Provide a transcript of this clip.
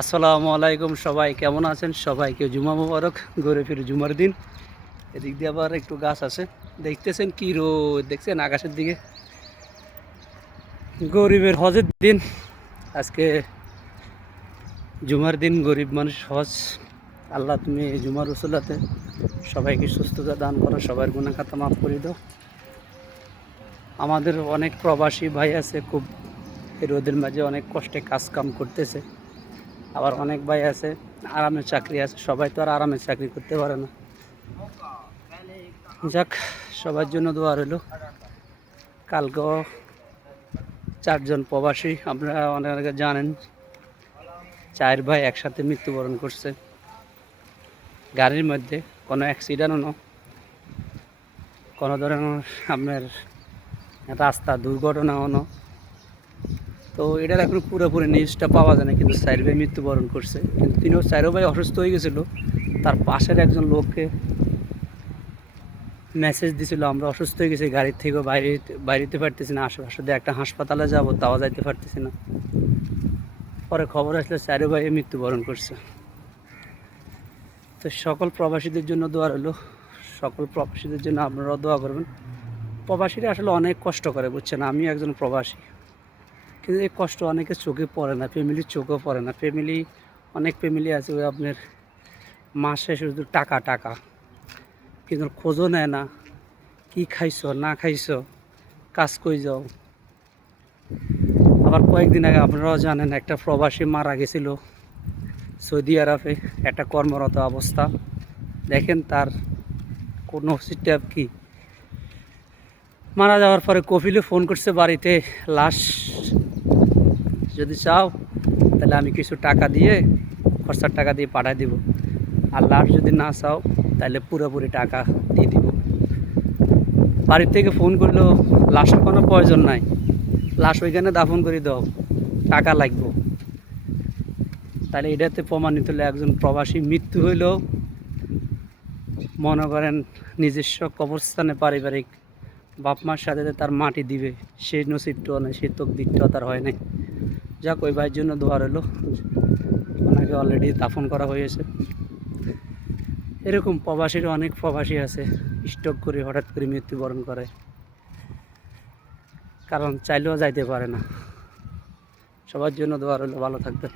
আসসালামু আলাইকুম, সবাই কেমন আছেন? সবাইকে জুমা মুবারক। ঘুরে ফিরে জুমার দিন। এদিক দিয়ে আবার একটু গাছ আছে, দেখতেছেন কি রোদ, দেখছেন আকাশের দিকে। গরিবের হজের দিন আজকে, জুমার দিন, গরিব মানুষ হজ। আল্লাহ তুমি এই জুমার রসুলাতে সবাইকে সুস্থতা দান করো, সবার গুনাহ খাতা মাফ করে দাও। আমাদের অনেক প্রবাসী ভাই আছে, খুব এই রোদের মাঝে অনেক কষ্টে কাজ কাম করতেছে। আবার অনেক ভাই আছে আরামের চাকরি আছে, সবাই তো আর আরামের চাকরি করতে পারে না। যাক, সবার জন্য দোয়া রইল। কালকেও 4জন প্রবাসী, আপনারা অনেকে জানেন, 4 ভাই একসাথে মৃত্যুবরণ করছে গাড়ির মধ্যে। কোনো অ্যাক্সিডেন্টও না, কোনো ধরনের আপনার রাস্তা দুর্ঘটনাও না। তো এটার এখন পুরোপুরি নিউজটা পাওয়া যায় না, কিন্তু 4 ভাই মৃত্যুবরণ করছে। কিন্তু তিনিও 4 ভাই অসুস্থ হয়ে গেছিলো। তার পাশের একজন লোককে মেসেজ দিছিল, আমরা অসুস্থ হয়ে গেছি, গাড়ির থেকেও বাইরেতে পারতেছি না, আশেপাশে দিয়ে একটা হাসপাতালে যাবো, তাও যাইতে পারতেছি না। পরে খবর আসলে 4 ভাই মৃত্যুবরণ করছে। তো সকল প্রবাসীদের জন্য দোয়া রইল, সকল প্রবাসীদের জন্য আপনারাও দোয়া করবেন। প্রবাসীরা আসলে অনেক কষ্ট করে, বুঝছেন। আমি একজন প্রবাসী, কিন্তু এই কষ্ট অনেকে চোখে পড়ে না, ফ্যামিলির চোখেও পড়ে না। অনেক ফ্যামিলি আছে ওই আপনার মাসে শুধু টাকা টাকা, কিন্তু খোঁজও নেয় না, কি খাইছো না খাইছো, কাজ কই যাও। আবার কয়েকদিন আগে আপনারাও জানেন, একটা প্রবাসী মারা গেছিল সৌদি আরবে, একটা কর্মরত অবস্থা। দেখেন তার কোনো সিস্টেম কি, মারা যাওয়ার পরে কপিলে ফোন করছে বাড়িতে, লাশ যদি চাও তাহলে আমি কিছু টাকা দিয়ে, খরচার টাকা দিয়ে পাঠিয়ে দিব, আর লাশ যদি না চাও তাহলে পুরোপুরি টাকা দিয়ে দিব। বাড়ির থেকে ফোন করলেও লাশের কোনো প্রয়োজন নাই, লাশ ওইখানে দাফন করে দাও, টাকা লাগবে। তাহলে এটাতে প্রমাণিত হলো একজন প্রবাসী মৃত্যু হইলেও মনে করেন নিজস্ব কবরস্থানে পারিবারিক বাপ মার সাথে তার মাটি দিবে, সেই নসিবটাও নেই, সেই তকদিরটাও তার হয় নাই। যাক, ওই ভাইয়ের জন্য দোয়া রইল, ওনাকে অলরেডি দাফন করা হয়েছে। এরকম প্রবাসীর অনেক প্রবাসী আছে, স্ট্রোক করে হঠাৎ করে মৃত্যুবরণ করে, কারণ চাইলেও যাইতে পারে না। সবার জন্য দোয়া রইল, ভালো থাকবে।